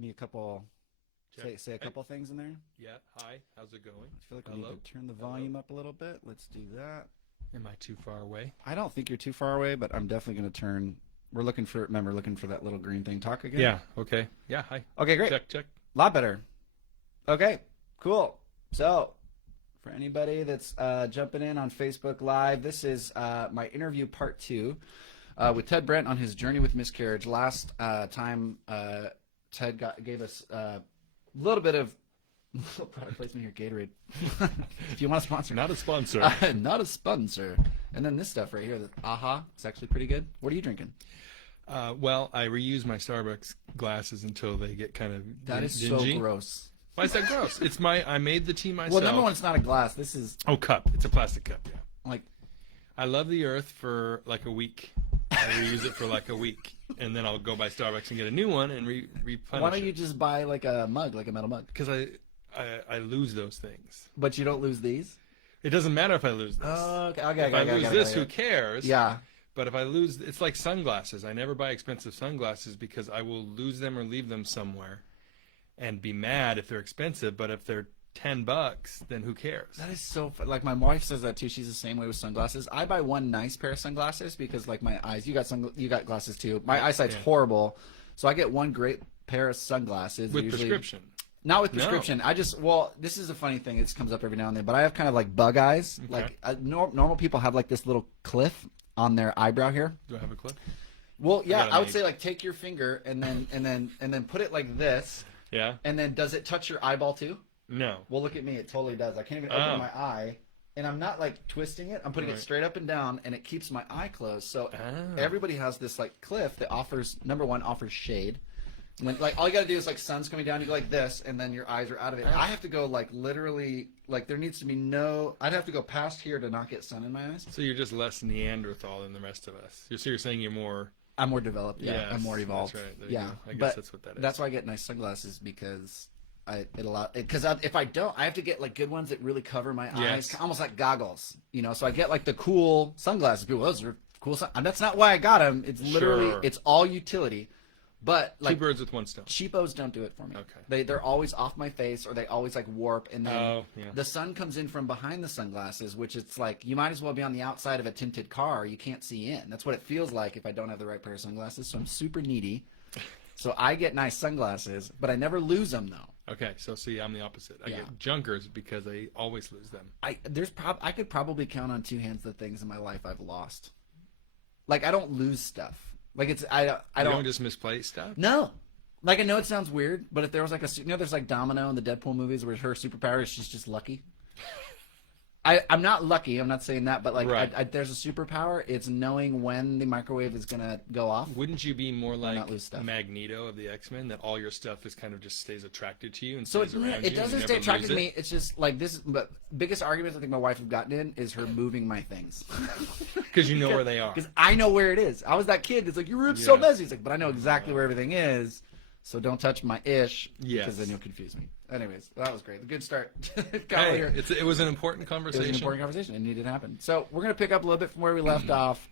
Give me a couple. Say a couple things in there. Yeah. Hi. How's it going? I feel like we Hello. need to turn the volume up a little bit. Let's do that. Am I too far away? I don't think you're too far away, but I'm definitely going to turn. We're looking for. Remember, looking for that little green thing. Talk again. Yeah. Okay. Yeah. Hi. Okay. Great. Check. A lot better. Okay. Cool. So, for anybody that's jumping in on Facebook Live, this is my interview part 2 with Ted Brent on his journey with miscarriage. Last time, Ted gave us a little bit of product placement here, Gatorade. If you want to sponsor. Not a sponsor. Not a sponsor. And then this stuff right here, the AHA, it's actually pretty good. What are you drinking? Well, I reuse my Starbucks glasses until they get kind of That is dingy. so gross. Why is that gross? I made the tea myself. Well, number one, it's not a glass. This is cup. It's a plastic cup. Yeah. like, I love the earth for like a week. I reuse it for like a week, and then I'll go buy Starbucks and get a new one and replenish. why don't you just buy like a mug, like a metal mug? Because I lose those things. But you don't lose these? It doesn't matter if I lose this. Oh, okay. If I lose this, who cares? Yeah. But if I lose, it's like sunglasses. I never buy expensive sunglasses because I will lose them or leave them somewhere and be mad if they're expensive. But if they're $10, then who cares? That is so fun. Like, my wife says that too. She's the same way with sunglasses. I buy one nice pair of sunglasses because, like, my eyes, you got glasses too. My eyesight's horrible. So I get one great pair of sunglasses. With usually, prescription. Not with prescription. No. This is a funny thing. It comes up every now and then. But I have kind of like bug eyes. Okay. Like, normal people have like this little cliff on their eyebrow here. Do I have a clip? Well, yeah, I would say like take your finger and then put it like this. Yeah. And then does it touch your eyeball too? No. Well, look at me. It totally does. I can't even open my eye. And I'm not like twisting it. I'm putting it straight up and down, and it keeps my eye closed. So everybody has this like cliff that offers, number one, offers shade. When, like, all you got to do is like sun's coming down, you go like this, and then your eyes are out of it. I have to go like literally, like there needs to be no, I'd have to go past here to not get sun in my eyes. So you're just less Neanderthal than the rest of us. So you're saying you're more... I'm more developed. Yeah, Yes, I'm more evolved. That's right. There Yeah, you go. I guess that's what that is. That's why I get nice sunglasses because if I don't, I have to get like good ones that really cover my eyes, almost like goggles. You know, so I get like the cool sunglasses. People, those are cool. And that's not why I got them. It's literally it's all utility. But like, 2 birds with one stone. Cheapos don't do it for me. Okay. They're always off my face, or they always like warp, and then yeah. the sun comes in from behind the sunglasses, which it's like you might as well be on the outside of a tinted car. You can't see in. That's what it feels like if I don't have the right pair of sunglasses. So I'm super needy. So I get nice sunglasses, but I never lose them though. Okay, so see, I'm the opposite. I get junkers because I always lose them. I could probably count on 2 hands the things in my life I've lost. Like, I don't lose stuff. Like, it's I don't just misplace stuff. No, like, I know it sounds weird, but if there was like there's like Domino in the Deadpool movies where her superpower is she's just lucky. I'm not lucky. I'm not saying that, but like there's a superpower. It's knowing when the microwave is gonna go off. Wouldn't you be more like not lose stuff. Magneto of the X-Men, that all your stuff is kind of just stays attracted to you and So stays around it you? doesn't stay attracted to me. It's just like this. But biggest arguments I think my wife have gotten in is her moving my things. Because you know where they are. Because I know where it is. I was that kid. It's like your room's so messy. It's like, but I know exactly where everything is. So don't touch my ish. Because then you'll confuse me. Anyways, that was great. A good start. It was an important conversation. It was an important conversation. It needed to happen. So we're going to pick up a little bit from where we left off.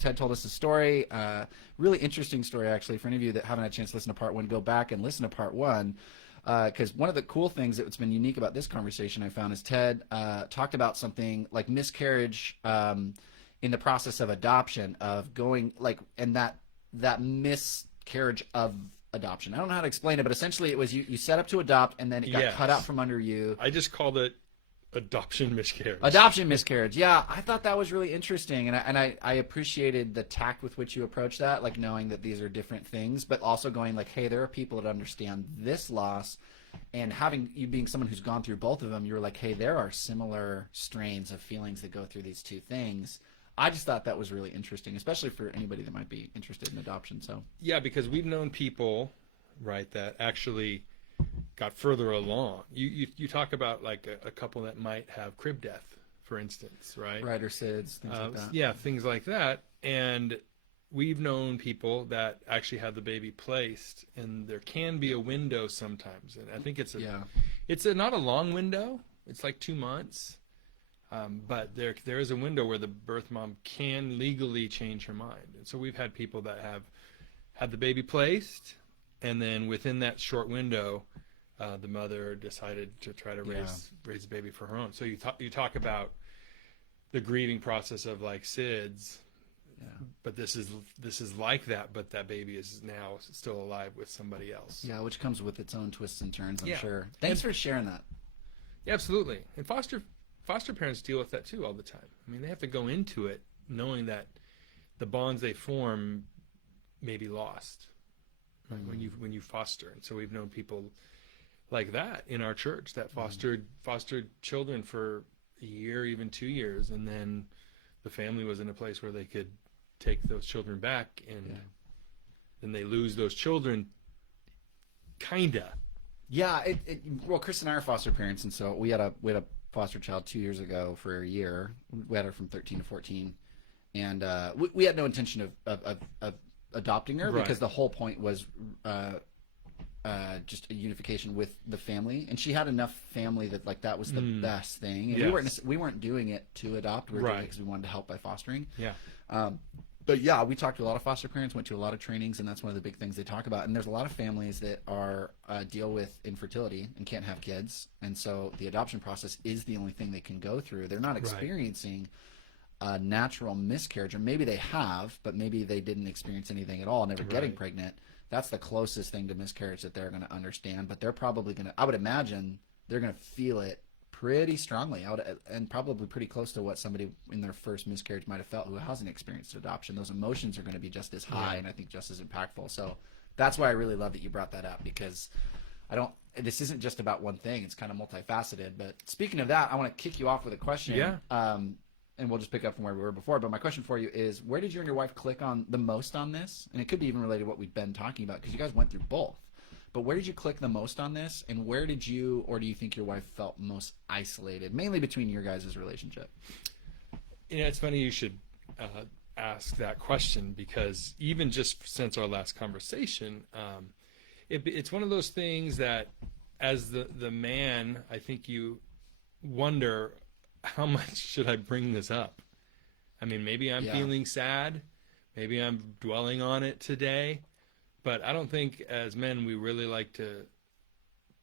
Ted told us a story. Really interesting story, actually. For any of you that haven't had a chance to listen to part 1, go back and listen to part 1. Because one of the cool things that's been unique about this conversation I found is Ted talked about something like miscarriage in the process of adoption, of going like, and that miscarriage of adoption. I don't know how to explain it, but essentially it was you set up to adopt, and then it got cut out from under you. I just called it adoption miscarriage. Adoption miscarriage. Yeah, I thought that was really interesting, and I appreciated the tact with which you approach that, like knowing that these are different things, but also going like, hey, there are people that understand this loss, and having you being someone who's gone through both of them, you were like, hey, there are similar strains of feelings that go through these two things. I just thought that was really interesting, especially for anybody that might be interested in adoption. So yeah, because we've known people, right, that actually got further along. You talk about like a couple that might have crib death, for instance, right? Right, or SIDS, things like that. Yeah, things like that. And we've known people that actually have the baby placed, and there can be a window sometimes. And I think it's not a long window. It's like 2 months. But there is a window where the birth mom can legally change her mind. And so we've had people that have had the baby placed, And then within that short window, the mother decided to try to raise the baby for her own. So you talk about the grieving process of like SIDS, but this is like that, but that baby is now still alive with somebody else. Yeah, which comes with its own twists and turns, I'm sure. Thanks for sharing that. Yeah, absolutely. And foster parents deal with that too all the time. I mean, they have to go into it knowing that the bonds they form may be lost, right? When you foster. And so we've known people like that in our church that fostered children for a year, even 2 years, and then the family was in a place where they could take those children back, and then they lose those children, kinda. Yeah, well, Chris and I are foster parents, and so we had a foster child 2 years ago for a year. We had her from 13 to 14, and we had no intention of adopting her because the whole point was just a unification with the family, and she had enough family that was the best thing. And we weren't doing it to adopt. We were doing it because we wanted to help by fostering. Yeah. But yeah, we talked to a lot of foster parents, went to a lot of trainings, and that's one of the big things they talk about. And there's a lot of families that are deal with infertility and can't have kids, and so the adoption process is the only thing they can go through. They're not experiencing a natural miscarriage, or maybe they have, but maybe they didn't experience anything at all, never getting pregnant. That's the closest thing to miscarriage that they're going to understand. But they're probably going to, I would imagine, they're going to feel it pretty strongly, and probably pretty close to what somebody in their first miscarriage might have felt who hasn't experienced adoption. Those emotions are going to be just as high, and I think just as impactful. So that's why I really love that you brought that up, because this isn't just about one thing. It's kind of multifaceted. But speaking of that, I want to kick you off with a question. Yeah. And we'll just pick up from where we were before. But my question for you is, where did you and your wife click on the most on this? And it could be even related to what we've been talking about, because you guys went through both. But where did you click the most on this? And where did you, or do you think your wife felt most isolated, mainly between your guys' relationship? It's funny you should ask that question, because even just since our last conversation, it's one of those things that as the man, I think you wonder, how much should I bring this up? I mean, maybe I'm feeling sad. Maybe I'm dwelling on it today. But I don't think as men we really like to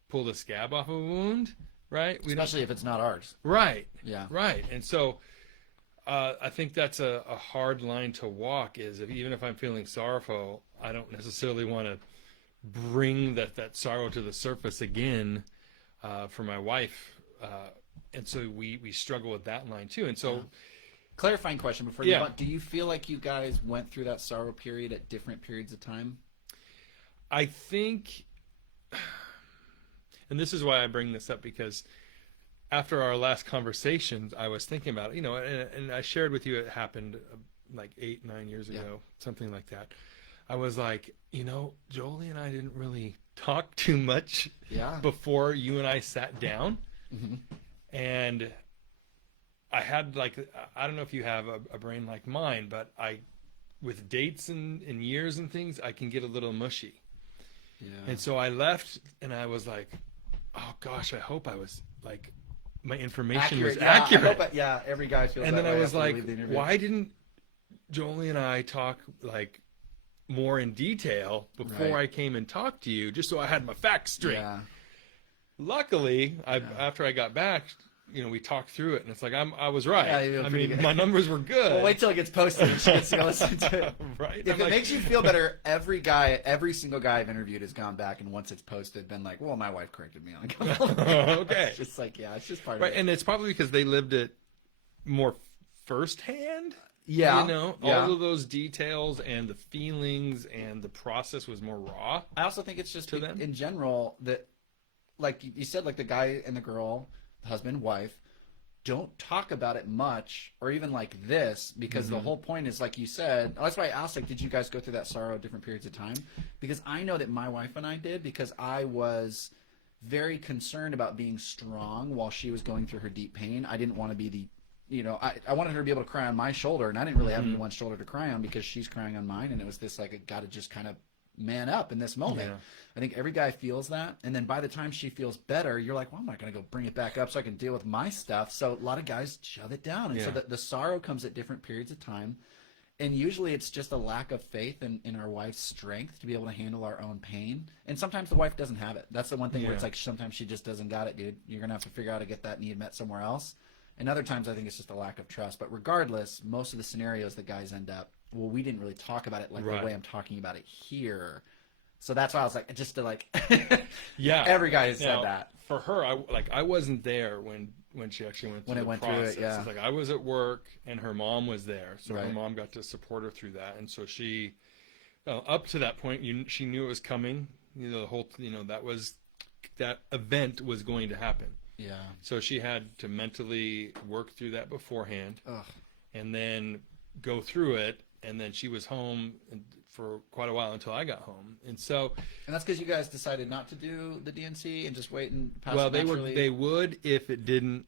pull the scab off of a wound, right? Especially if it's not ours. Right. Yeah. Right. And so I think that's a hard line to walk, is even if I'm feeling sorrowful, I don't necessarily want to bring that sorrow to the surface again for my wife. And so we struggle with that line too. And so clarifying question before you do you feel like you guys went through that sorrow period at different periods of time? I think, and this is why I bring this up, because after our last conversations, I was thinking about it, and I shared with you it happened like 8-9 years ago, something like that. I was like, Jolie and I didn't really talk too much before you and I sat down. Mm-hmm. And I had I don't know if you have a brain like mine, but with dates and years and things, I can get a little mushy. Yeah. And so I left, and I was like, oh gosh, I hope I was my information was accurate. Every guy feels and that then way I was like, the why didn't Jolie and I talk more in detail before I came and talked to you, just so I had my facts straight? Yeah. Luckily, after I got back, we talked through it, and it's like I was right. Yeah, I mean, my numbers were good. Well, wait till it gets posted and she gets to go listen to it. Right? If it makes you feel better, every single guy I've interviewed has gone back, and once it's posted, been like, well, my wife corrected me on a couple of okay. It's just it's just part of it. And it's probably because they lived it more firsthand. Yeah. All of those details and the feelings and the process was more raw. I also think it's just in general that, like you said, the guy and the girl, husband, wife, don't talk about it much, or even like this, because the whole point is, like you said, that's why I asked, did you guys go through that sorrow at different periods of time? Because I know that my wife and I did, because I was very concerned about being strong while she was going through her deep pain. I didn't want to be I wanted her to be able to cry on my shoulder, and I didn't really have anyone's shoulder to cry on, because she's crying on mine, and it was this I got to just kind of man up in this moment. Yeah. I think every guy feels that, and then by the time she feels better, you're like, well, I'm not going to go bring it back up so I can deal with my stuff. So a lot of guys shove it down, and so the sorrow comes at different periods of time. And usually it's just a lack of faith in our wife's strength to be able to handle our own pain. And sometimes the wife doesn't have it. That's the one thing where it's like sometimes she just doesn't got it, dude. You're going to have to figure out how to get that need met somewhere else. And other times I think it's just a lack of trust. But regardless, most of the scenarios that guys end up, well, we didn't really talk about it like the way I'm talking about it here. So that's why I was like, just to like, every guy has said that. For her, I wasn't there when she actually went through the process. Through it, It's like I was at work and her mom was there, so her mom got to support her through that, and so she, up to that point, she knew it was coming. The whole, that event was going to happen. Yeah. So she had to mentally work through that beforehand, and then go through it, and then she was home for quite a while until I got home, and that's because you guys decided not to do the DNC and just wait and pass. Well, they would if it didn't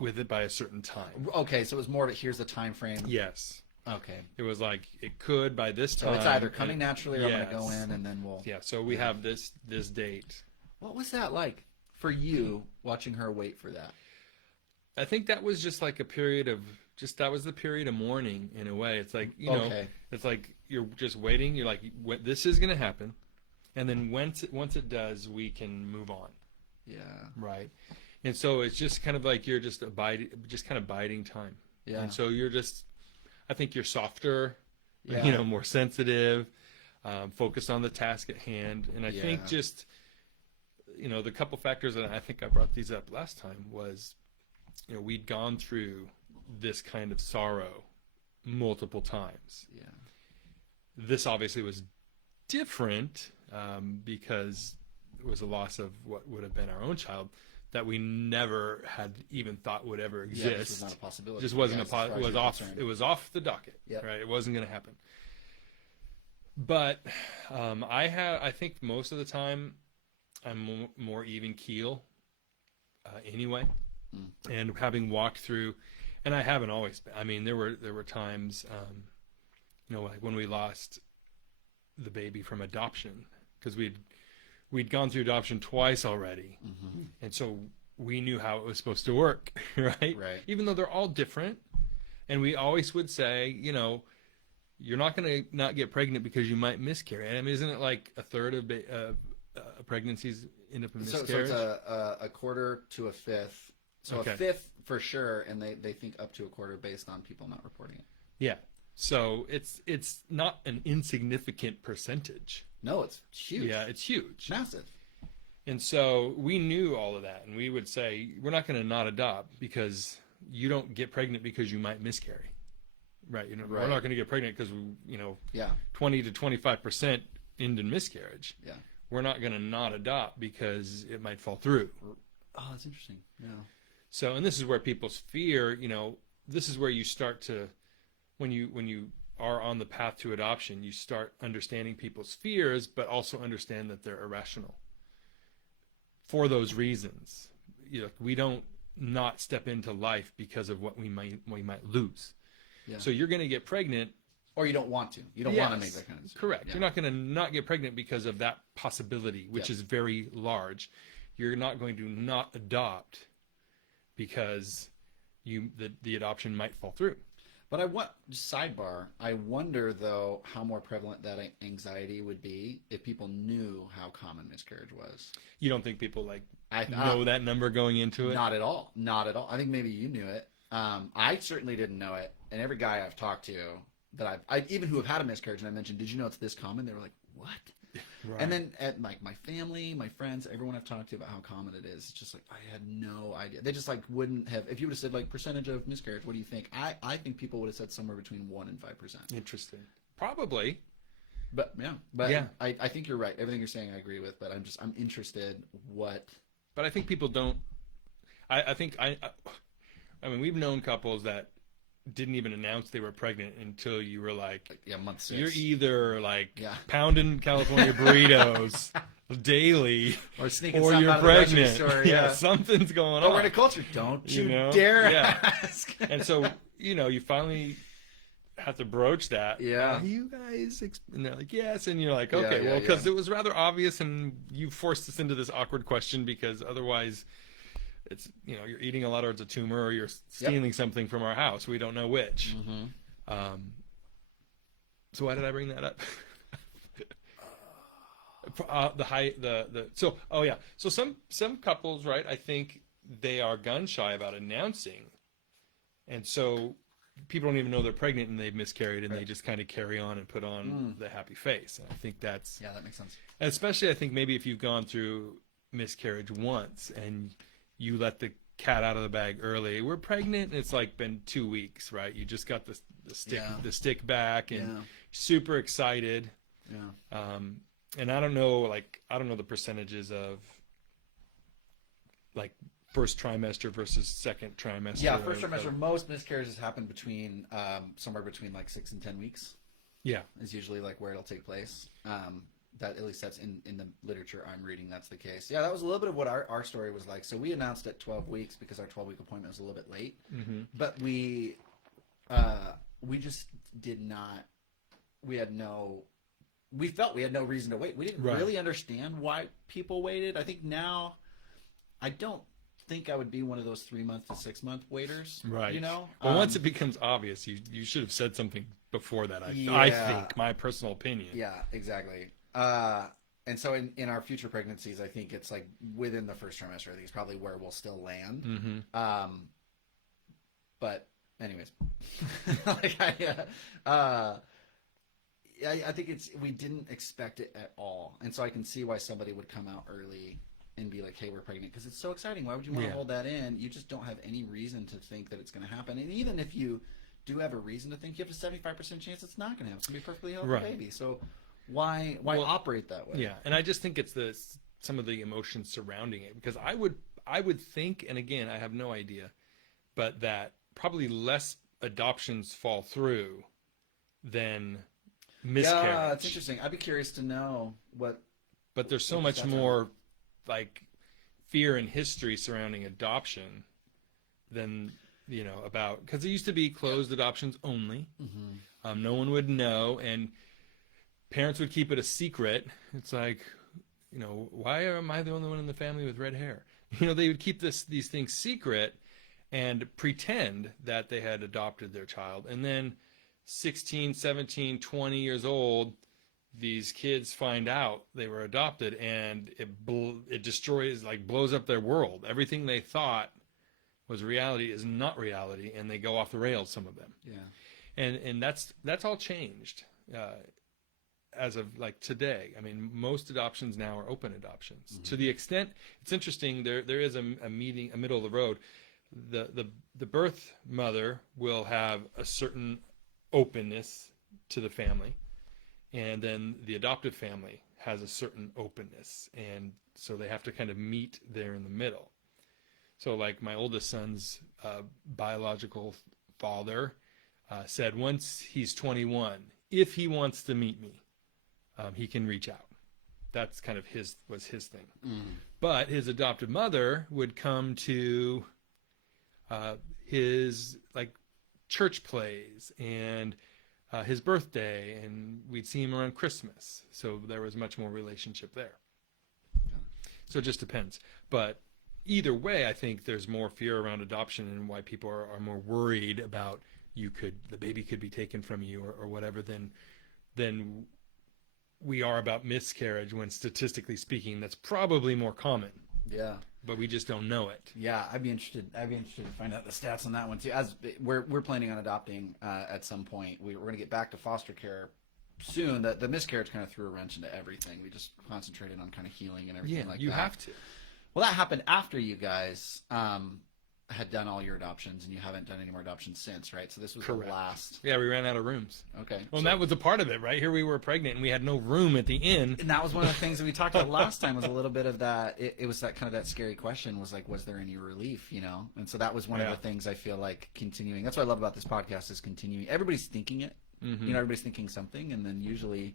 with it by a certain time. Okay, so it was more of here's the time frame. Yes. Okay. It was like it could by this time. So it's either coming naturally or I'm going to go in and then we'll. Yeah. So we have this date. What was that like for you watching her wait for that? I think that was just like a period of that was the period of mourning in a way. It's like it's like you're just waiting. You're like, this is going to happen, and then once it does, we can move on. Yeah. Right. And so it's just kind of like you're just biding time. Yeah. And so you're just, I think you're softer, more sensitive, focused on the task at hand, and I think just, the couple factors that I think I brought these up last time was, we'd gone through this kind of sorrow multiple times. Yeah. This obviously was different because it was a loss of what would have been our own child that we never had even thought would ever exist. Yeah, this was not a possibility. Just wasn't it was off the docket. Yep. Right? It wasn't going to happen. But I think most of the time I'm more even keel anyway. And having walked through, and I haven't always been. I mean, there were times, like when we lost the baby from adoption, because we'd gone through adoption twice already, and so we knew how it was supposed to work, right? Right. Even though they're all different, and we always would say, you're not going to not get pregnant because you might miscarry. I mean, isn't it like a third of pregnancies end up in miscarriage? So it's a quarter to a fifth. So a fifth for sure, and they think up to a quarter based on people not reporting it. Yeah. So it's not an insignificant percentage. No, it's huge. Yeah, it's huge. Massive. And so we knew all of that, and we would say, we're not going to not adopt because you don't get pregnant because you might miscarry. Right. We're not going to get pregnant because 20 to 25% end in miscarriage. Yeah. We're not going to not adopt because it might fall through. Oh, that's interesting. Yeah. So, and this is where people's fear, this is where you start to, when you are on the path to adoption, you start understanding people's fears, but also understand that they're irrational for those reasons. We don't not step into life because of what we might lose. Yeah. So you're going to get pregnant. Or you don't want to. You don't want to make that kind of decision. Correct. Yeah. You're not going to not get pregnant because of that possibility, which is very large. You're not going to not adopt because the adoption might fall through. But sidebar, I wonder though how more prevalent that anxiety would be if people knew how common miscarriage was. You don't think people know that number going into it? Not at all. Not at all. I think maybe you knew it. I certainly didn't know it, and every guy I've talked to that I even who have had a miscarriage, and I mentioned, did you know it's this common? They were like, what? Right. And then at my family, my friends, everyone I've talked to about how common it is, it's just like I had no idea. They just wouldn't have. If you would have said percentage of miscarriage, what do you think? I think people would have said somewhere between 1% and 5%. Interesting. Probably. But I think you're right. Everything you're saying I agree with, but I'm interested what. But I think people don't. I mean, we've known couples that didn't even announce they were pregnant until you were month 6. You're either pounding California burritos daily, or sneaking or you're pregnant. Store, something's going on. We're in a culture. Don't you dare ask. And so you finally have to broach that. Yeah. Are you guys? And they're like, yes. And you're like, okay, because it was rather obvious, and you forced us into this awkward question because otherwise. It's you're eating a lot, or it's a tumor, or you're stealing something from our house. We don't know which. So why did I bring that up? So some couples, right? I think they are gun shy about announcing, and so people don't even know they're pregnant and they've miscarried, and Right. they just kind of carry on and put on the happy face. And I think that's Yeah, that makes sense. especially, I think maybe if you've gone through miscarriage once and you let the cat out of the bag early. We're pregnant, and it's like been 2 weeks, right? You just got the stick back, and super excited. Yeah. And I don't know the percentages of like first trimester versus second trimester. Yeah, first trimester. Most miscarriages happen between somewhere between like 6 and 10 weeks. Yeah, is usually like where it'll take place. That at least that's in the literature I'm reading. That's the case. Yeah, that was a little bit of what our story was like. So we announced at 12 weeks because our 12-week appointment was a little bit late. mm-hmm. But we just did not. We felt we had no reason to wait. We didn't really understand why people waited. I think now, I don't think I would be one of those 3-month to 6-month waiters. Right. You know. But once it becomes obvious, you should have said something before that. I think, my personal opinion. Yeah, exactly. And so in our future pregnancies, I think it's like within the first trimester. I think it's probably where we'll still land. Mm-hmm. But anyways, like I think we didn't expect it at all, and so I can see why somebody would come out early and be like, "Hey, we're pregnant," because it's so exciting. Why would you want to hold that in? You just don't have any reason to think that it's going to happen, and even if you do have a reason to think, you have a 75% chance it's not going to happen. It's going to be a perfectly healthy baby. So why operate that way? Yeah, and I just think it's some of the emotions surrounding it, because I would think, and again, I have no idea, but that probably less adoptions fall through than miscarriage. Yeah, it's interesting. I'd be curious to know what. But there's so much more like fear and history surrounding adoption than about, because it used to be closed adoptions only. Mm-hmm. No one would know, and parents would keep it a secret. It's like, why am I the only one in the family with red hair? They would keep these things secret and pretend that they had adopted their child. And then 16, 17, 20 years old, these kids find out they were adopted, and it destroys, like blows up their world. Everything they thought was reality is not reality, and they go off the rails, some of them. Yeah. And that's all changed as of like today. I mean, most adoptions now are open adoptions. Mm-hmm. To the extent, it's interesting, there is a middle of the road. The birth mother will have a certain openness to the family, and then the adoptive family has a certain openness, and so they have to kind of meet there in the middle. So like my oldest son's biological father said once he's 21, if he wants to meet me, he can reach out. That's kind of was his thing. But his adoptive mother would come to his like church plays and his birthday, and we'd see him around Christmas. So there was much more relationship there. So it just depends. But either way, I think there's more fear around adoption, and why people are more worried about the baby could be taken from you or whatever than we are about miscarriage, when statistically speaking, that's probably more common. Yeah. But we just don't know it. Yeah, I'd be interested to find out the stats on that one too. As we're planning on adopting at some point. We're going to get back to foster care soon. The miscarriage kind of threw a wrench into everything. We just concentrated on kind of healing and everything like that. You have to. Well, that happened after you guys had done all your adoptions, and you haven't done any more adoptions since, right? So this was Correct. The last. Yeah, we ran out of rooms. Okay. Well, and that was a part of it, right? Here we were pregnant, and we had no room at the inn. And that was one of the things that we talked about last time, was a little bit of that. It was that kind of that scary question, was like, was there any relief, And so that was one of the things I feel like continuing. That's what I love about this podcast, is continuing. Everybody's thinking it. Mm-hmm. Everybody's thinking something, and then usually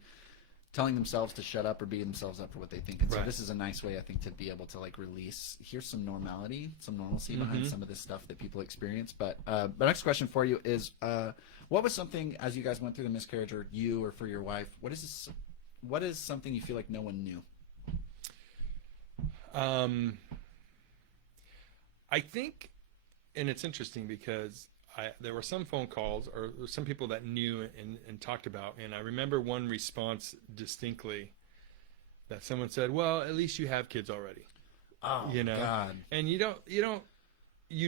telling themselves to shut up or beat themselves up for what they think. And so this is a nice way, I think, to be able to like release, here's some normalcy behind some of this stuff that people experience. But the next question for you is, what was something, as you guys went through the miscarriage, or you or for your wife, what is something you feel like no one knew? I think, and it's interesting because there were some phone calls or some people that knew and talked about, and I remember one response distinctly that someone said, "Well, at least you have kids already." Oh, you know, God. and you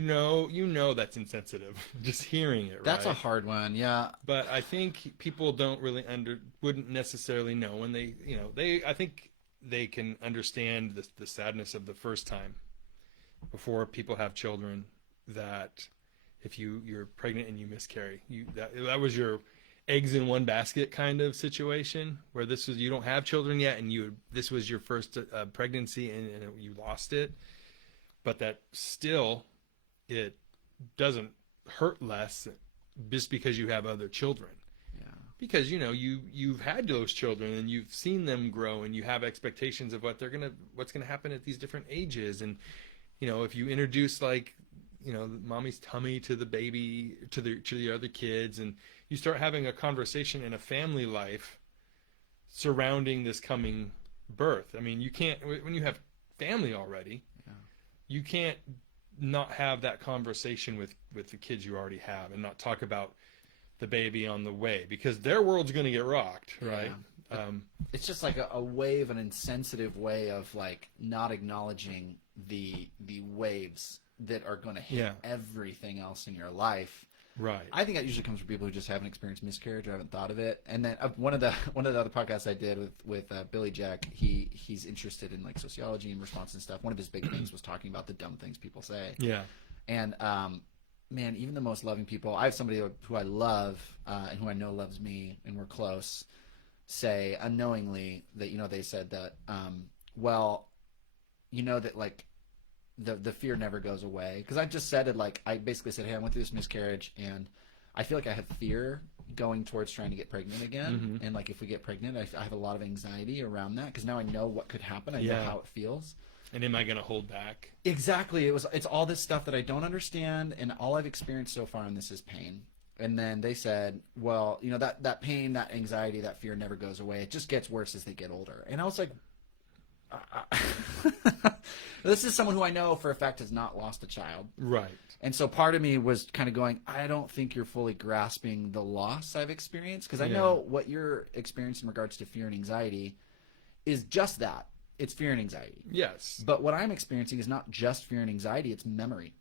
know that's insensitive. Just hearing it, right? That's a hard one, yeah. But I think people don't really wouldn't necessarily know when I think they can understand the sadness of the first time before people have children, that if you're pregnant and you miscarry, that was your eggs in one basket kind of situation, where you don't have children yet, and this was your first pregnancy, and you lost it, but that still, it doesn't hurt less just because you have other children. Because you've had those children and you've seen them grow, and you have expectations of what's gonna happen at these different ages. And if you introduce mommy's tummy to the baby, to the other kids, and you start having a conversation in a family life surrounding this coming birth. I mean, you can't, when you have family already, you can't not have that conversation with the kids you already have, and not talk about the baby on the way, because their world's going to get rocked, right? It's just like an insensitive way of not acknowledging the waves that are going to hit everything else in your life. Right. I think that usually comes from people who just haven't experienced miscarriage or haven't thought of it. And then one of the other podcasts I did with Billy Jack, he's interested in sociology and response and stuff. One of his big things was talking about the dumb things people say. Yeah. And man, even the most loving people, I have somebody who I love and who I know loves me, and we're close, say unknowingly that they said that that the fear never goes away. Because I just said it, I basically said, hey, I went through this miscarriage, and I feel like I have fear going towards trying to get pregnant again. And if we get pregnant, I have a lot of anxiety around that, because now I know what could happen. I know how it feels. And am I going to hold back? Exactly. It's all this stuff that I don't understand, and all I've experienced so far in this is pain. And then they said, well, that pain, that anxiety, that fear never goes away. It just gets worse as they get older. And I was like, this is someone who I know for a fact has not lost a child. Right. And so part of me was kind of going, I don't think you're fully grasping the loss I've experienced, because I know what you're experiencing in regards to fear and anxiety is just that. It's fear and anxiety. Yes. But what I'm experiencing is not just fear and anxiety, it's memory.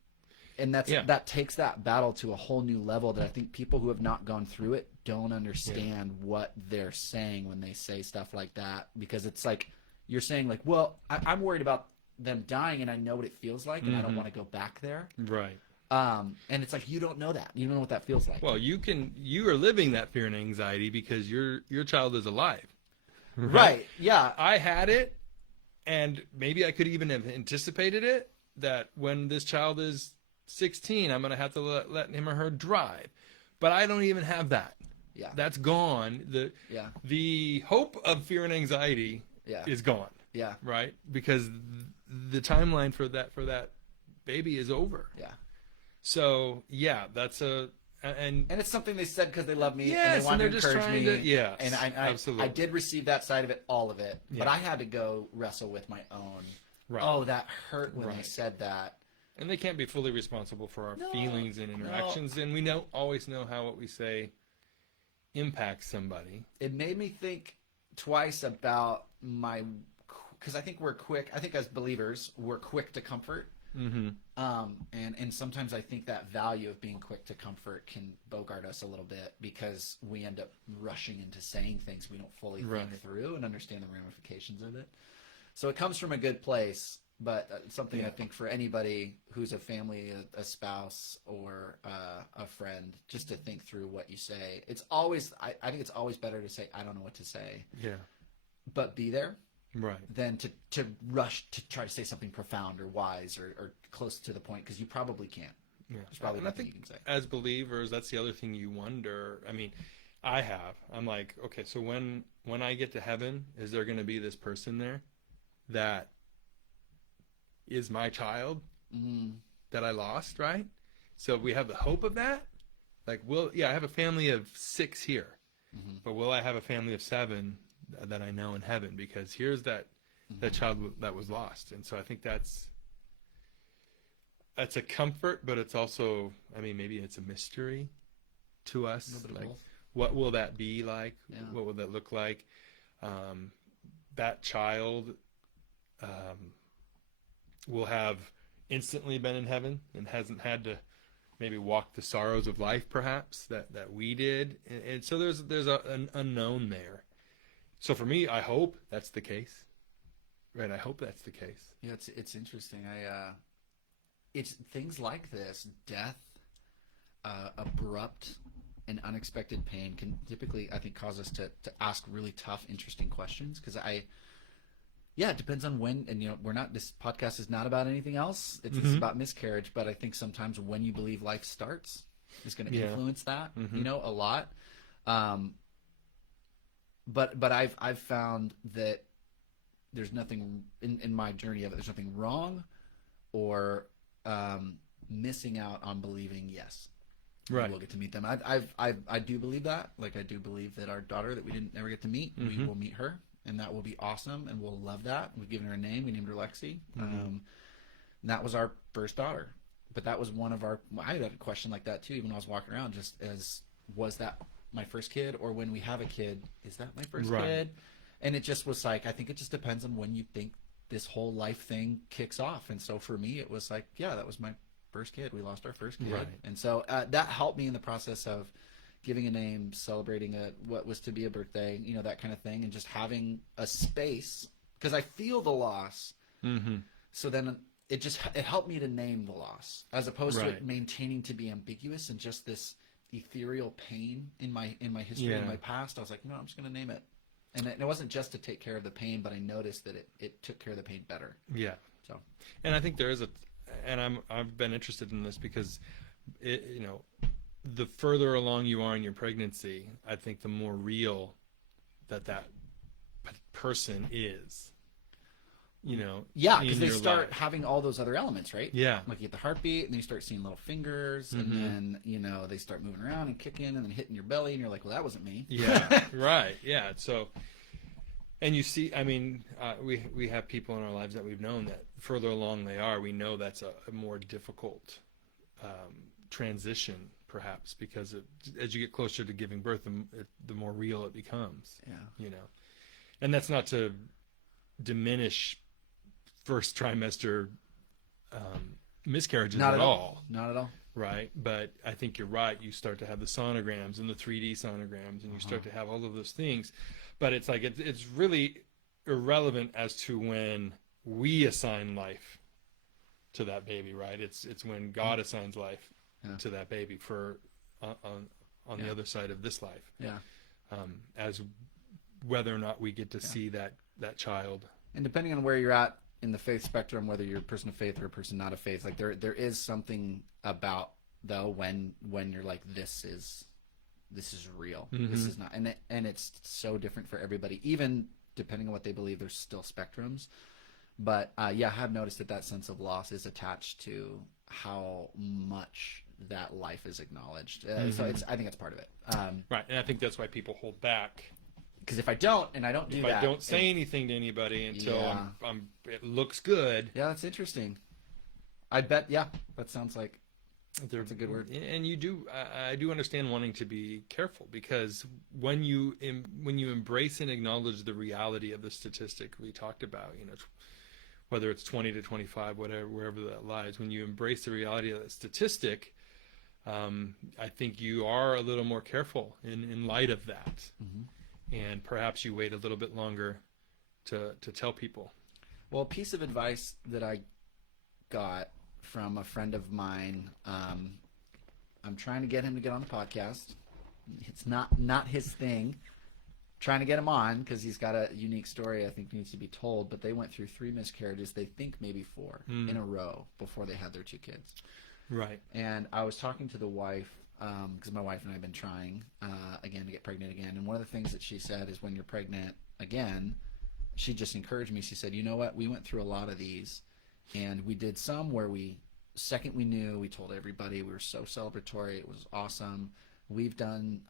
And that takes that battle to a whole new level that I think people who have not gone through it don't understand what they're saying when they say stuff like that. Because it's like, you're saying well, I'm worried about them dying, and I know what it feels like, and I don't want to go back there. Right. And it's like, you don't know that. You don't know what that feels like. Well, you are living that fear and anxiety because your child is alive. Right. Yeah. I had it. And maybe I could even have anticipated it, that when this child is 16, I'm going to have to let him or her drive. But I don't even have that. Yeah. That's gone. The hope of fear and anxiety is gone. Yeah. Right? Because the timeline for that baby is over. Yeah. So, that's and it's something they said because they love me, yes, and they want to encourage me. Yes, and I did receive that side of it, all of it, but I had to go wrestle with my own. Right. Oh, that hurt when they said that. And they can't be fully responsible for our feelings and interactions, and we don't always know how what we say impacts somebody. It made me think twice about because I think we're quick. I think as believers, we're quick to comfort. Mm-hmm. And sometimes I think that value of being quick to comfort can bogart us a little bit, because we end up rushing into saying things we don't fully think through and understand the ramifications of it. So it comes from a good place, but something I think for anybody who's a family, a spouse, or a friend, just to think through what you say. It's always, I think it's always better to say, I don't know what to say. Yeah. But be there. Right. Than to rush to try to say something profound or wise or close to the point, because you probably can't. Yeah. There's probably and nothing I think you can say. As believers, that's the other thing you wonder. I mean, I'm like, okay, so when I get to heaven, is there going to be this person there that is my child that I lost, right? So we have the hope of that. Like, I have a family of 6 here, but will I have a family of 7 that I know in heaven? Because here's that child that was lost. And so I think it's a comfort, but it's also, I mean, maybe it's a mystery to us. A little bit of Like, both. what will that be like? Yeah. What will that look like? That child will have instantly been in heaven and hasn't had to maybe walk the sorrows of life, perhaps that we did, and so there's an unknown there. So for me, I hope that's the case. Right, I hope that's the case. Yeah, it's interesting. It's things like this, death, abrupt and unexpected pain can typically, I think, cause us to ask really tough, interesting questions. Because it depends on when, and this podcast is not about anything else. It's about miscarriage, but I think sometimes when you believe life starts is going to influence that, a lot. But I've found that there's nothing in my journey of it. There's nothing wrong or missing out on believing yes. Right. We'll get to meet them. I do believe that. Like, I do believe that our daughter that we didn't ever get to meet, we will meet her, and that will be awesome, and we'll love that. We've given her a name. We named her Lexi. And that was our first daughter. But that was one of our. I had a question like that too, even when I was walking around. Just as, was that my first kid, or when we have a kid, is that my first kid? And it just was like, I think it just depends on when you think this whole life thing kicks off. And so for me, it was like, yeah, that was my first kid. We lost our first kid. Right. And so that helped me in the process of giving a name, celebrating what was to be a birthday, that kind of thing, and just having a space, because I feel the loss. So then it helped me to name the loss, as opposed to it maintaining to be ambiguous and just this ethereal pain in my history, in my past. I was like, no, I'm just going to name it. And it wasn't just to take care of the pain, but I noticed that it took care of the pain better. Yeah. So, and I think there is I've been interested in this because the further along you are in your pregnancy, I think the more real that person is. Yeah, because they start having all those other elements, right? Yeah. Like you get the heartbeat, and then you start seeing little fingers, and then they start moving around and kicking, and then hitting your belly, and you're like, well, that wasn't me. Yeah. Right. Yeah. So, and you see, I mean, we have people in our lives that we've known that further along they are, we know that's a more difficult transition, perhaps, because as you get closer to giving birth, the more real it becomes. Yeah. And that's not to diminish first trimester miscarriages at all. Not at all. Right. But I think you're right. You start to have the sonograms and the 3D sonograms, and you start to have all of those things. But it's like it's really irrelevant as to when we assign life to that baby, right? It's when God assigns life to that baby for on the other side of this life. Yeah. As whether or not we get to see that child. And depending on where you're at in the faith spectrum, whether you're a person of faith or a person not of faith, like there is something about, though, when you're like, this is real. This is not, and it's so different for everybody. Even depending on what they believe, there's still spectrums. But I have noticed that sense of loss is attached to how much that life is acknowledged. So I think it's part of it. Right, and I think that's why people hold back. Because if I don't do that, I don't say anything to anybody until it looks good. Yeah, that's interesting. I bet. Yeah, that sounds like that's a good word. And I do understand wanting to be careful, because when you embrace and acknowledge the reality of the statistic we talked about, whether it's 20 to 25, wherever that lies, when you embrace the reality of that statistic, I think you are a little more careful in light of that. And perhaps you wait a little bit longer to tell people. Well, a piece of advice that I got from a friend of mine, I'm trying to get him to get on the podcast. It's not his thing. Trying to get him on because he's got a unique story I think needs to be told. But they went through 3 miscarriages, they think maybe 4 in a row before they had their 2 kids. Right. And I was talking to the wife, because my wife and I have been trying again to get pregnant again. And one of the things that she said is, when you're pregnant again, she just encouraged me. She said, you know what? We went through a lot of these, and we did some where second we knew, we told everybody. We were so celebratory. It was awesome. We've done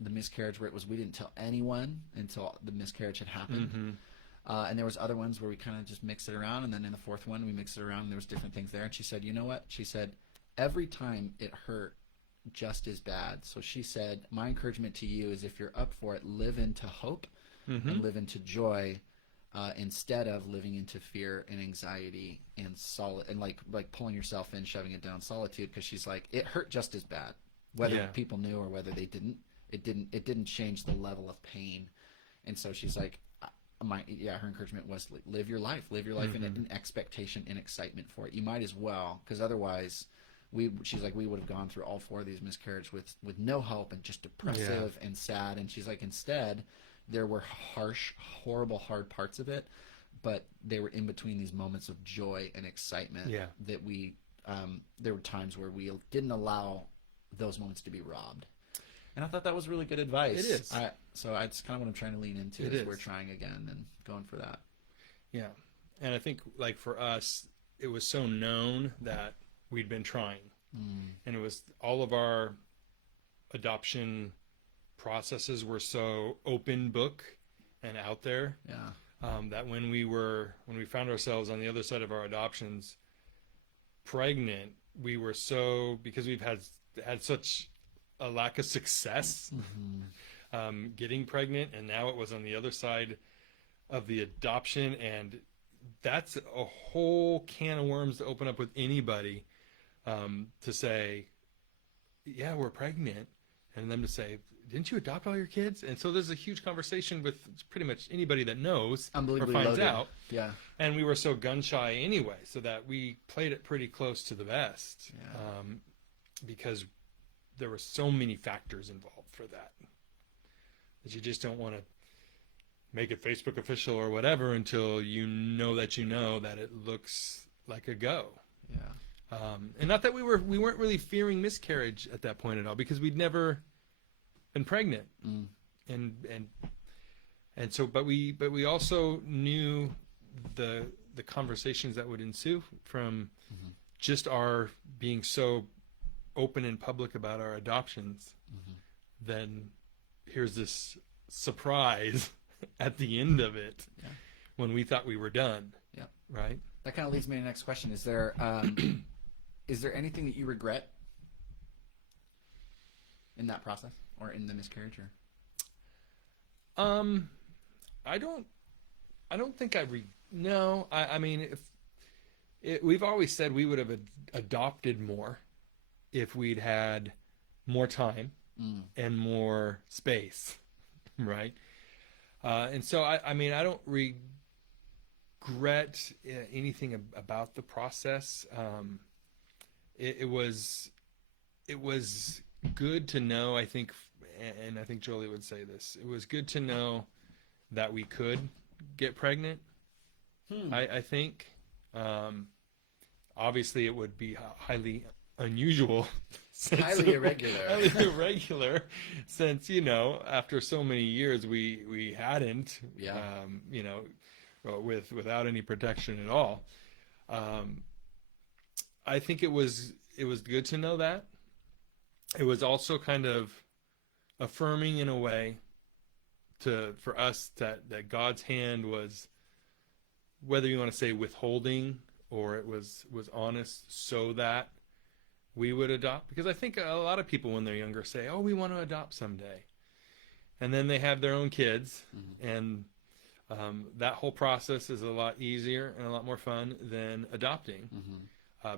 the miscarriage where we didn't tell anyone until the miscarriage had happened. And there was other ones where we kind of just mixed it around. And then in the fourth one, we mixed it around and there was different things there. And she said, you know what? She said, every time it hurt just as bad. So she said, my encouragement to you is if you're up for it, live into hope and live into joy instead of living into fear and anxiety and like pulling yourself in, shoving it down solitude. Because she's like, it hurt just as bad, whether people knew or whether they didn't. It didn't change the level of pain. And so she's like, her encouragement was live your life in expectation and excitement for it. You might as well, because otherwise she's like, we would have gone through all 4 of these miscarriages with no hope and just depressive and sad. And she's like, instead there were harsh, horrible, hard parts of it, but they were in between these moments of joy and excitement that we there were times where we didn't allow those moments to be robbed. And I thought that was really good advice. It is. So that's kind of what I'm trying to lean into. We're trying again and going for that. Yeah. And I think, like, for us, it was so known that we'd been trying. And it was all of our adoption processes were so open book and out there. That when we found ourselves on the other side of our adoptions pregnant, we were because we've had such a lack of success getting pregnant, and now it was on the other side of the adoption, and that's a whole can of worms to open up with anybody, to say, yeah, we're pregnant, and them to say, didn't you adopt all your kids? And so there's a huge conversation with pretty much anybody that knows or finds out. Yeah. And we were so gun shy anyway, so that we played it pretty close to the vest, because there were so many factors involved for that you just don't want to make it Facebook official or whatever until you know that it looks like a go. Yeah. And not that we weren't really fearing miscarriage at that point at all, because we'd never been pregnant. And so, but we also knew the conversations that would ensue from just our being so open and public about our adoptions. Then here's this surprise at the end of it when we thought we were done. Yeah. Right. That kind of leads me to the next question. Is there anything that you regret in that process or in the miscarriage? Or I don't think no. I mean, we've always said we would have adopted more if we'd had more time and more space, right? And so I mean, I don't regret anything about the process. It was good to know, I think, and I think Jolie would say this, it was good to know that we could get pregnant. I think obviously it would be highly unusual, highly irregular, since after so many years we hadn't, without any protection at all. I think it was good to know that. It was also kind of affirming in a way for us that God's hand was, whether you want to say withholding or it was honest, so that we would adopt. Because I think a lot of people when they're younger say, oh, we want to adopt someday. And then they have their own kids. And that whole process is a lot easier and a lot more fun than adopting.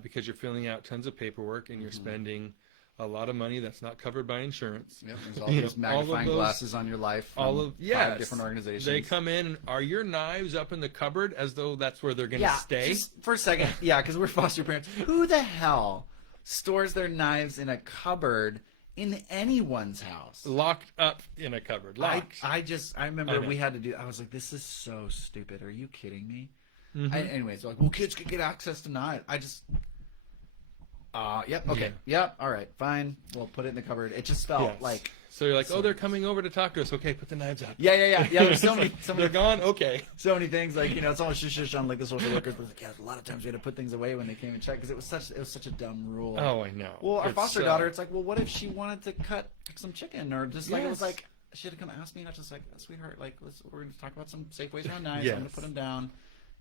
Because you're filling out tons of paperwork and you're spending a lot of money that's not covered by insurance. Yep, there's all those magnifying glasses on your life from 5 different organizations. They come in, are your knives up in the cupboard as though that's where they're going to stay? Just for a second. Yeah, because we're foster parents. Who the hell stores their knives in a cupboard in anyone's house? Locked up in a cupboard. Locked. I remember we had to do, I was like, this is so stupid. Are you kidding me? Anyways, like, well, kids could get access to knives. Yep, okay. Yep, all right, fine. We'll put it in the cupboard. It just felt like... So you're like, oh, they're coming over to talk to us. Okay, put the knives up. Yeah. There's so many... They're gone? Okay. So many things, like, it's all shush on, like, the social workers. But like, a lot of times we had to put things away when they came and checked, because it was such a dumb rule. Oh, I know. Well, our foster daughter, it's like, well, what if she wanted to cut some chicken? Or just, like, it was like... should have come ask me, not just like, sweetheart, like, we're going to talk about some safe ways around knives. Yes. I'm going to put them down.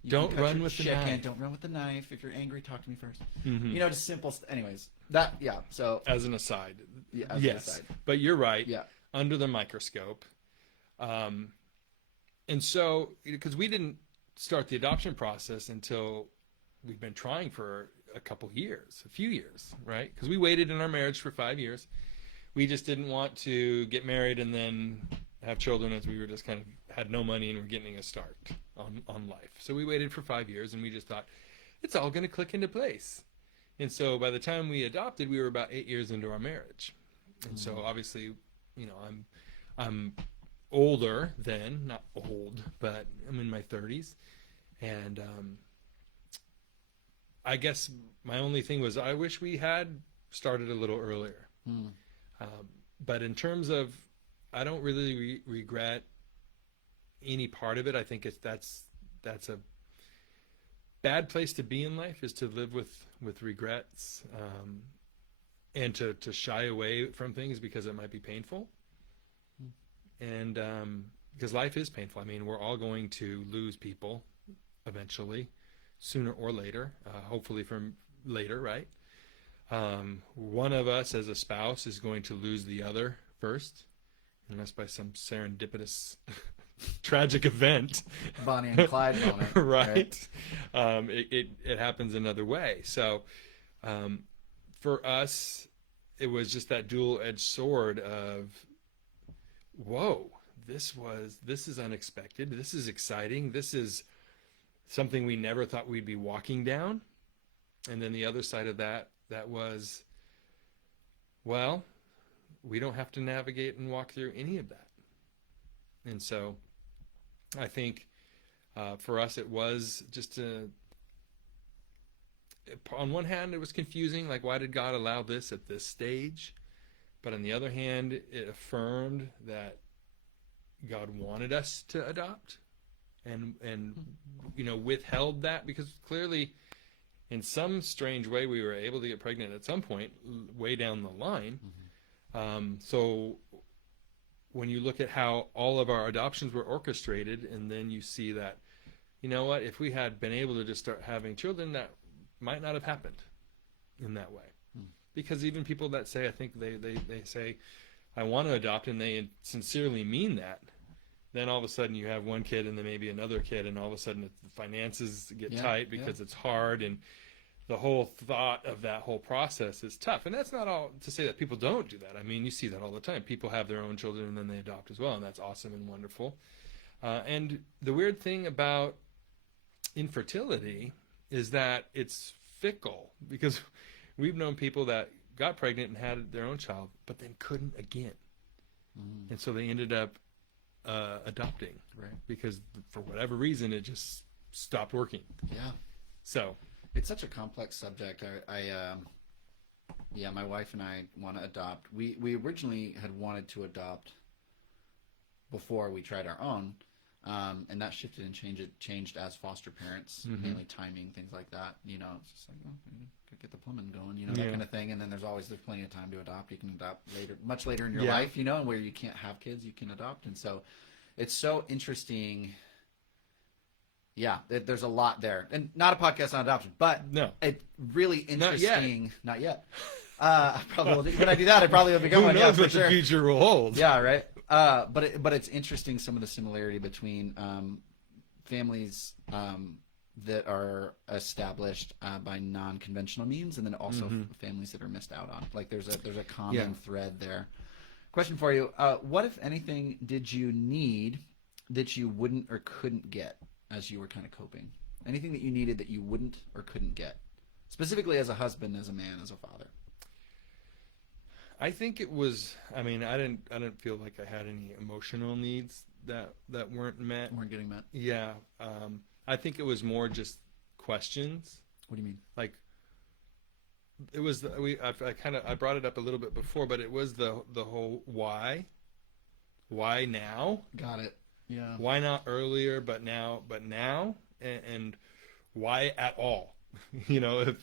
You Don't can cut run your with the chicken. knife. Don't run with the knife. If you're angry, talk to me first. Mm-hmm. You know, just simple. Anyways, that, yeah. So As an aside, yeah, as an yes, aside. but you're right. Yeah. Under the microscope, and so because we didn't start the adoption process until we've been trying for a few years, right? Because we waited in our marriage for 5 years. We just didn't want to get married and then have children, as we were just kind of had no money and were getting a start on life. So we waited for 5 years, and we just thought it's all going to click into place. And so by the time we adopted, we were about 8 years into our marriage. And so obviously, you know, I'm older then, not old, but I'm in my 30s. And I guess my only thing was I wish we had started a little earlier. But in terms of, I don't really regret any part of it. I think that's a bad place to be in life, is to live with regrets, and to shy away from things because it might be painful. And because life is painful. I mean, we're all going to lose people eventually, sooner or later, hopefully from later, right? One of us as a spouse is going to lose the other first, unless by some serendipitous tragic event. Bonnie and Clyde moment. Right. It happens another way. So for us, it was just that dual-edged sword of, whoa, this is unexpected. This is exciting. This is something we never thought we'd be walking down. And then the other side of that was, well, we don't have to navigate and walk through any of that. And so I think for us, it was just on one hand, it was confusing. Like, why did God allow this at this stage? But on the other hand, it affirmed that God wanted us to adopt and you know, withheld that because clearly in some strange way we were able to get pregnant at some point way down the line. So when you look at how all of our adoptions were orchestrated, and then you see that, you know what, if we had been able to just start having children, that might not have happened in that way. Because even people that say, I think they say, I want to adopt, and they sincerely mean that, then all of a sudden you have one kid and then maybe another kid, and all of a sudden the finances get tight because it's hard, and the whole thought of that whole process is tough. And that's not all to say that people don't do that. I mean, you see that all the time. People have their own children and then they adopt as well, and that's awesome and wonderful. And the weird thing about infertility is that it's fickle, because we've known people that got pregnant and had their own child, but then couldn't again. And so they ended up adopting, right? Because for whatever reason, it just stopped working. Yeah. So it's such a complex subject. My wife and I want to adopt. We originally had wanted to adopt before we tried our own, and that shifted and changed as foster parents, mainly timing, things like that. You know, it's just like, well, get the plumbing going, you know, that kind of thing. And then there's plenty of time to adopt. You can adopt later, much later in your life, you know, and where you can't have kids, you can adopt. And so it's so interesting. Yeah, there's a lot there. And not a podcast on adoption, but it's really interesting. Not yet. I probably will. When I do that, I probably will become one. Who knows what the future will hold. Yeah, right. But it's interesting, some of the similarity between families that are established by non-conventional means, and then also families that are missed out on. Like there's a common thread there. Question for you: what, if anything, did you need that you wouldn't or couldn't get as you were kind of coping? Anything that you needed that you wouldn't or couldn't get, specifically as a husband, as a man, as a father? I think it was. I mean, I didn't feel like I had any emotional needs that weren't getting met. Yeah. I think it was more just questions. What do you mean? Like, it was I brought it up a little bit before, but it was the whole why now? Got it. Yeah. Why not earlier, but now, and why at all? You know,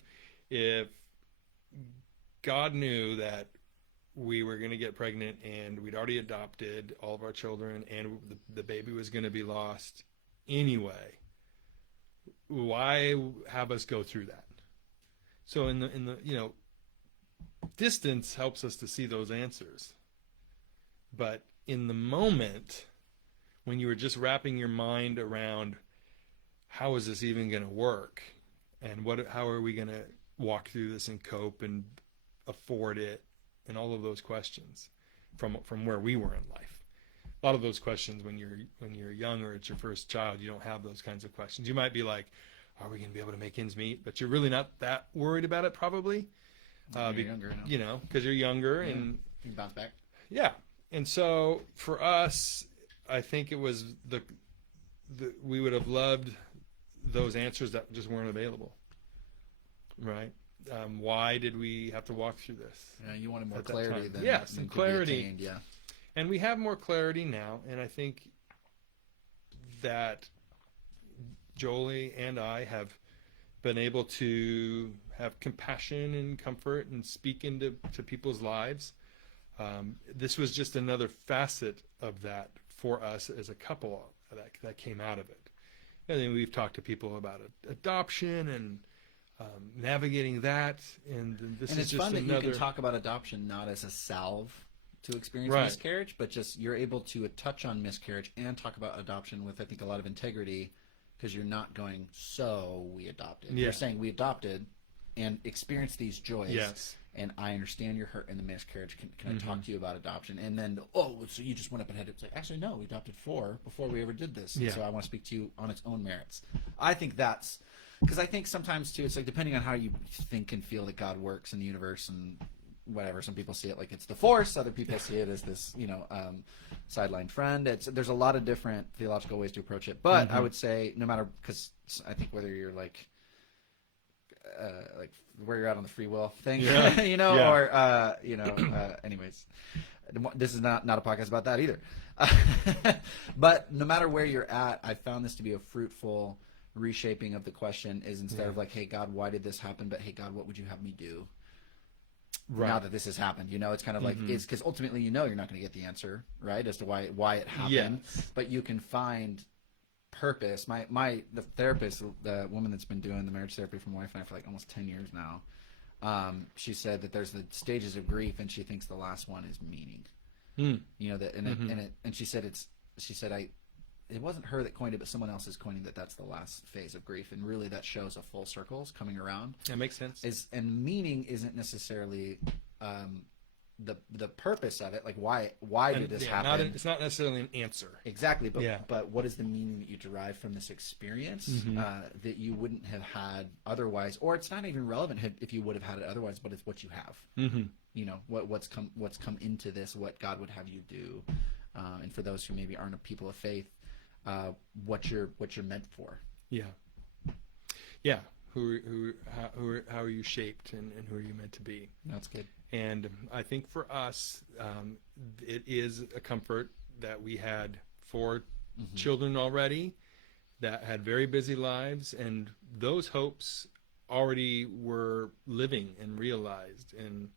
if God knew that we were going to get pregnant, and we'd already adopted all of our children, and the baby was going to be lost anyway. Why have us go through that? So in the distance helps us to see those answers. But in the moment, when you were just wrapping your mind around how is this even going to work, and how are we going to walk through this and cope and afford it, and all of those questions from where we were in life. A lot of those questions when you're young or it's your first child, you don't have those kinds of questions. You might be like, are we going to be able to make ends meet? But you're really not that worried about it, probably. You're younger, because you're younger, and you can bounce back. Yeah. And so for us, I think it was we would have loved those answers that just weren't available. Right? Why did we have to walk through this? Yeah, you wanted more clarity than some clarity. Attained, yeah. And we have more clarity now, and I think that Jolie and I have been able to have compassion and comfort and speak into people's lives. This was just another facet of that for us as a couple that came out of it. And then we've talked to people about adoption and navigating that, and this and is it's just fun another... that you can talk about adoption not as a salve to experience miscarriage, but just you're able to touch on miscarriage and talk about adoption with, I think, a lot of integrity, because you're not going, so we adopted. You're saying we adopted and experienced these joys. Yes. And I understand your hurt in the miscarriage. Can I talk to you about adoption? And then, so you just went up and had to say, actually, no, we adopted 4 before we ever did this. And so I want to speak to you on its own merits. I think that's, because I think sometimes, too, it's like depending on how you think and feel that God works in the universe and whatever. Some people see it like it's the force. Other people see it as this, sideline friend. There's a lot of different theological ways to approach it. But I would say no matter, because I think whether you're like where you're at on the free will thing, or anyways, this is not a podcast about that either. But no matter where you're at, I found this to be a fruitful reshaping of the question. Is instead of like, hey God, why did this happen? But hey God, what would you have me do? Right. Now that this has happened, it's kind of like, it's because ultimately, you're not going to get the answer, right, as to why it happened. Yes. But you can find purpose. The therapist, the woman that's been doing the marriage therapy for my wife and I for like almost 10 years now, she said that there's the stages of grief, and she thinks the last one is meaning. And she said it wasn't her that coined it, but someone else is coining that's the last phase of grief, and really that shows a full circle's coming around. That makes sense. And meaning isn't necessarily the purpose of it, like why did this happen? It's not necessarily an answer. Exactly, but what is the meaning that you derive from this experience that you wouldn't have had otherwise, or it's not even relevant if you would have had it otherwise, but it's what you have. What's come into this, what God would have you do, and for those who maybe aren't a people of faith, what you're meant for. How are you shaped, and who are you meant to be? That's good. And I think for us, it is a comfort that we had 4 children already that had very busy lives, and those hopes already were living and realized, and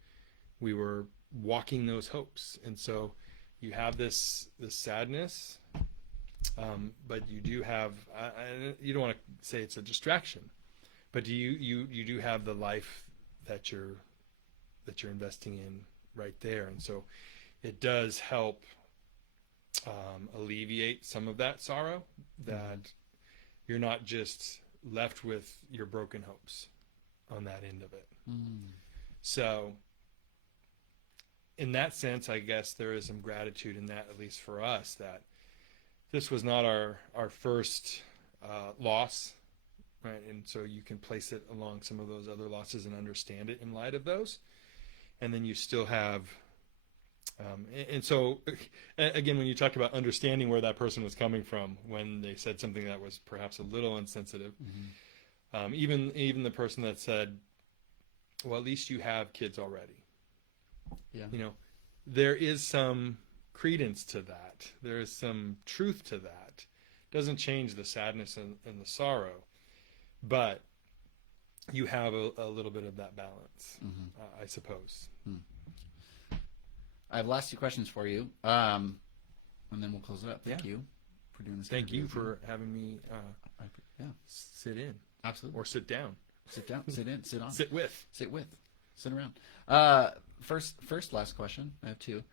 we were walking those hopes. And so you have this sadness, but you do have, you don't want to say it's a distraction, but you do have the life that you're investing in right there. And so it does help alleviate some of that sorrow, that you're not just left with your broken hopes on that end of it. So in that sense, I guess there is some gratitude in that, at least for us, that this was not our first loss, right? And so you can place it along some of those other losses and understand it in light of those. And then you still have, and so again, when you talk about understanding where that person was coming from when they said something that was perhaps a little insensitive, even the person that said, well, at least you have kids already. There is some credence to that. There is some truth to that. Doesn't change the sadness and the sorrow, but you have a little bit of that balance, I suppose. I have last 2 questions for you, and then we'll close it up. Thank you for doing this. Thank you for having me sit in. Absolutely. Or sit down. Sit down, sit in, sit on. Sit with. Sit around. Last question. I have 2.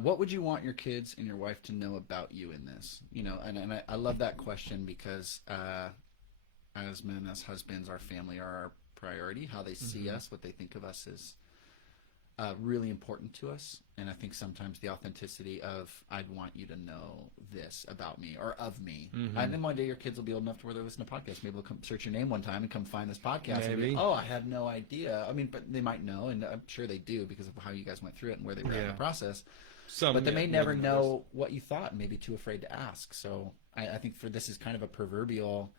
What would you want your kids and your wife to know about you in this? You know, and I love that question because as men, as husbands, our family are our priority. How they see us, what they think of us is really important to us. And I think sometimes the authenticity of, I'd want you to know this about me or of me. And then one day your kids will be old enough to where they listen to podcasts. Maybe they'll come search your name one time and come find this podcast. Maybe. And be, oh, I had no idea. I mean, but they might know, and I'm sure they do because of how you guys went through it and where they were at in the process. But they may never know what you thought and maybe too afraid to ask. So I think for this is kind of a proverbial,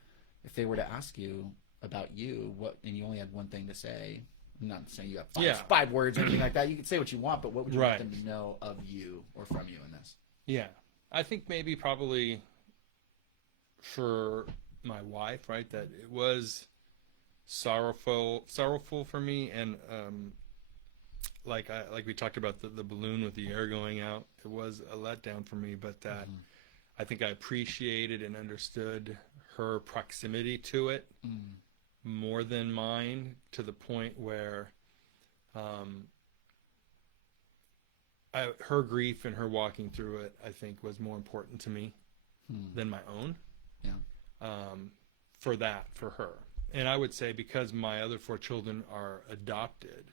if they were to ask you about you, and you only had one thing to say, I'm not saying you have 5 words or anything like that. You can say what you want, but what would you want them to know of you or from you in this? Yeah. I think maybe probably for my wife, right, that it was sorrowful for me, and like we talked about the balloon with the air going out, it was a letdown for me, but that I think I appreciated and understood her proximity to it more than mine, to the point where her grief and her walking through it, I think, was more important to me than my own. For her. And I would say because my other 4 children are adopted,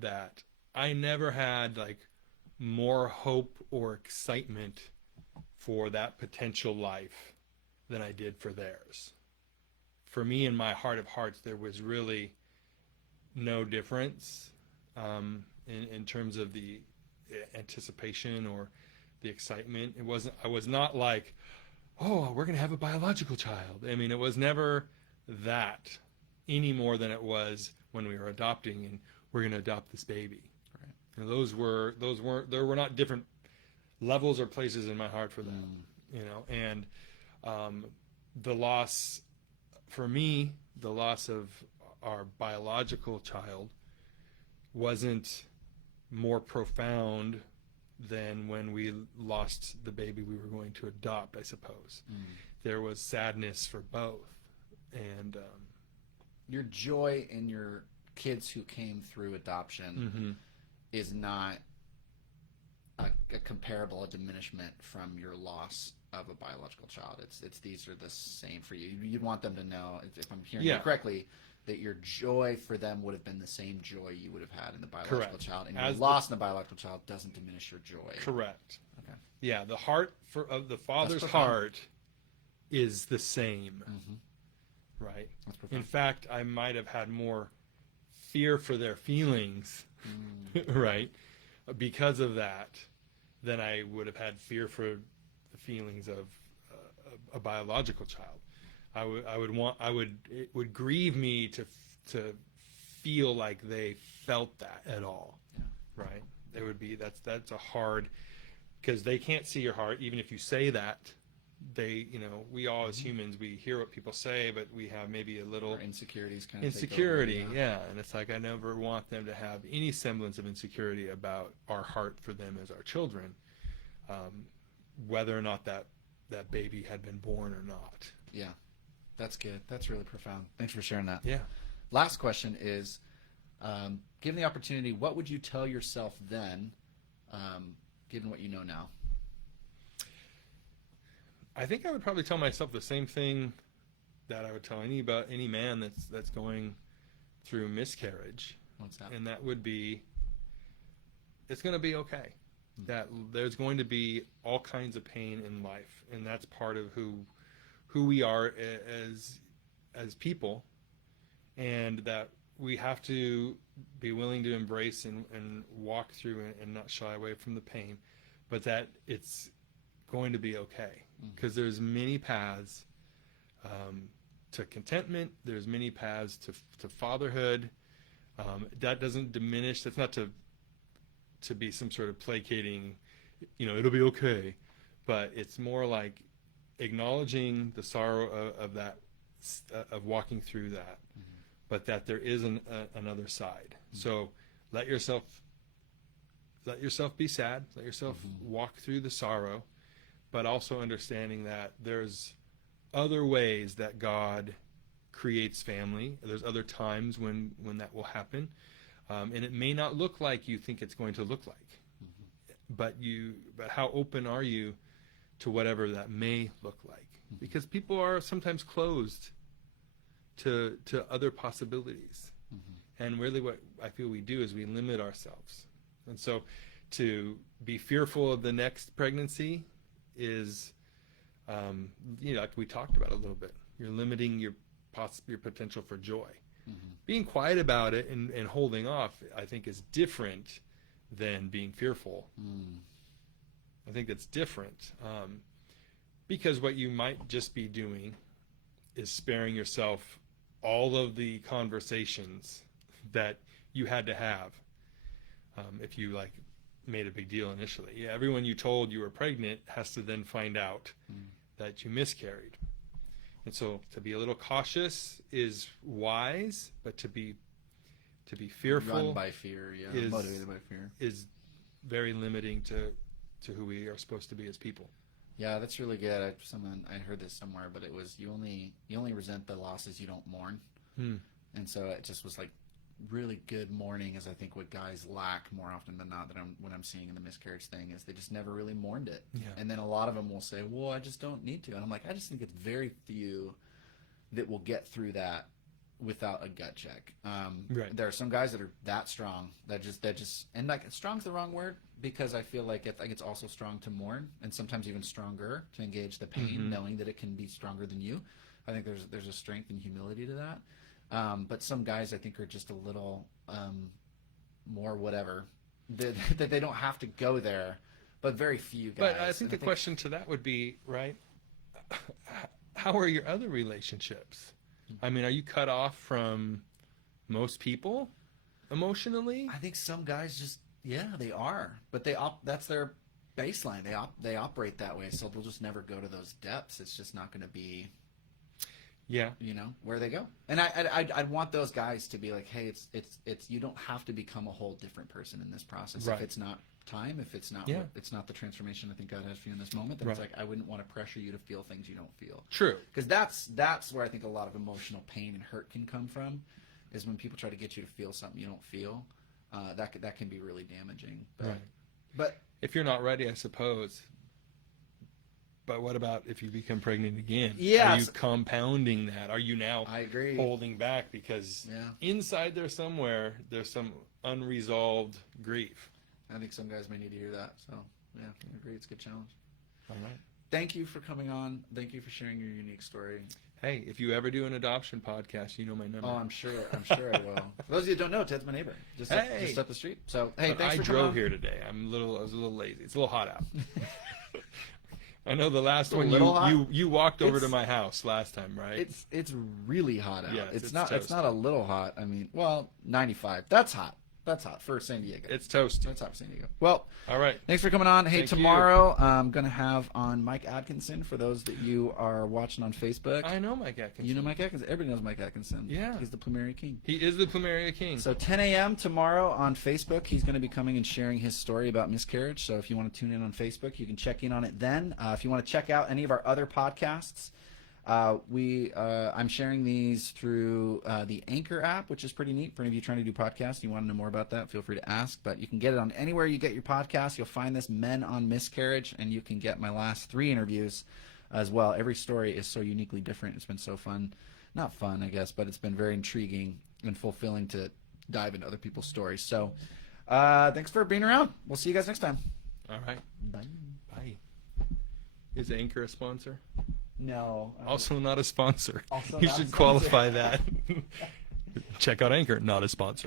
that I never had like more hope or excitement for that potential life than I did for theirs. For me, in my heart of hearts, there was really no difference in terms of the anticipation or the excitement. I was not like, oh, we're going to have a biological child. I mean, it was never that any more than it was when we were adopting and we're going to adopt this baby. Right. And there were not different levels or places in my heart for them, you know. And the loss, for me, the loss of our biological child wasn't more profound than when we lost the baby we were going to adopt, I suppose. There was sadness for both. And your joy in your kids who came through adoption is not a comparable diminishment from your loss of a biological child. It's these are the same for you. You'd want them to know, if I'm hearing you correctly, that your joy for them would have been the same joy you would have had in the biological child, and your loss in the biological child doesn't diminish your joy. Correct. Okay. Yeah, the heart of the father's heart is the same. Right. That's profound. In fact, I might have had more fear for their feelings, right, because of that, than I would have had fear for the feelings of a biological child. It would grieve me to feel like they felt that at all. Right? It would be that's a hard, because they can't see your heart even if you say that. They, you know, we all as humans, we hear what people say, but we have maybe a little insecurities kind of insecurity, and it's like I never want them to have any semblance of insecurity about our heart for them as our children, whether or not that baby had been born or not. Yeah. That's good. That's really profound. Thanks for sharing that. Yeah. Last question is, given the opportunity, what would you tell yourself then, given what you know now? I think I would probably tell myself the same thing that I would tell any man that's going through miscarriage. What's that? And that would be, it's going to be okay. That there's going to be all kinds of pain in life, and that's part of who we are as people, and that we have to be willing to embrace and walk through and not shy away from the pain, but that it's going to be okay, because there's many paths to contentment. There's many paths to fatherhood. That doesn't diminish. That's not to be some sort of placating, you know, it'll be okay, but it's more like acknowledging the sorrow of that, of walking through that, but that there is another side. So let yourself let yourself be sad, let yourself walk through the sorrow, but also understanding that there's other ways that God creates family. There's other times when that will happen, and it may not look like you think it's going to look like, but how open are you to whatever that may look like? Because people are sometimes closed to other possibilities, and really what I feel we do is we limit ourselves. And so to be fearful of the next pregnancy is, like we talked about a little bit, you're limiting your potential for joy. Being quiet about it and holding off, I think, is different than being fearful. I think that's different, because what you might just be doing is sparing yourself all of the conversations that you had to have if you made a big deal initially. Yeah, everyone you told you were pregnant has to then find out that you miscarried. And so to be a little cautious is wise, but to be fearful, run by fear, motivated by fear, is very limiting to who we are supposed to be as people. Yeah, that's really good. I heard this somewhere, but it was you only resent the losses you don't mourn. And so it just was really good mourning is I think what guys lack more often than not when I'm seeing in the miscarriage thing is they just never really mourned it. And then a lot of them will say, well, I just don't need to. And I'm like, I just think it's very few that will get through that without a gut check. Right. There are some guys that are that strong that just and strong's the wrong word, because I feel like it's also strong to mourn, and sometimes even stronger to engage the pain, knowing that it can be stronger than you. I think there's a strength and humility to that. But some guys I think are just a little more whatever, that they don't have to go there, but very few guys. But I think the question to that would be, right, how are your other relationships? I mean, are you cut off from most people emotionally? I think some guys just, they are, but that's their baseline. They operate that way, so they'll just never go to those depths. It's just not going to be, where they go. And I'd want those guys to be like, hey, it's you don't have to become a whole different person in this process. Right. If it's not time, if it's not it's not the transformation I think God has for you in this moment, then it's I wouldn't want to pressure you to feel things you don't feel. True. Because that's where I think a lot of emotional pain and hurt can come from, is when people try to get you to feel something you don't feel. That can be really damaging. But if you're not ready, I suppose. But what about if you become pregnant again? Yeah. Are you compounding that? Are you now I agree. holding back because inside there somewhere there's some unresolved grief? I think some guys may need to hear that. So, I agree. It's a good challenge. All right. Thank you for coming on. Thank you for sharing your unique story. Hey, if you ever do an adoption podcast, you know my number. Oh, I'm sure I will. For those of you who don't know, Ted's my neighbor. Just up the street. So, hey, thanks for coming on. I drove here today. I was a little lazy. It's a little hot out. I know the last one you walked over to my house last time, right? It's really hot out. Yeah, it's not a little hot. I mean, 95. That's hot. That's hot for San Diego. It's toasty. That's hot for San Diego. Well, all right. Thanks for coming on. Hey, tomorrow I'm going to have on Mike Atkinson, for those that you are watching on Facebook. I know Mike Atkinson. You know Mike Atkinson? Everybody knows Mike Atkinson. Yeah. He's the Plumeria King. He is the Plumeria King. So 10 a.m. tomorrow on Facebook, he's going to be coming and sharing his story about miscarriage. So if you want to tune in on Facebook, you can check in on it then. If you want to check out any of our other podcasts, I'm sharing these through the Anchor app, which is pretty neat for any of you trying to do podcasts. You want to know more about that, feel free to ask. But you can get it on anywhere you get your podcasts. You'll find this Men on Miscarriage, and you can get my last 3 interviews as well. Every story is so uniquely different. It's been so fun. Not fun, I guess, but it's been very intriguing and fulfilling to dive into other people's stories. So thanks for being around. We'll see you guys next time. All right. Bye. Bye. Is Anchor a sponsor? No. Also not a sponsor. Also you not should a sponsor. qualify that. Check out Anchor, not a sponsor.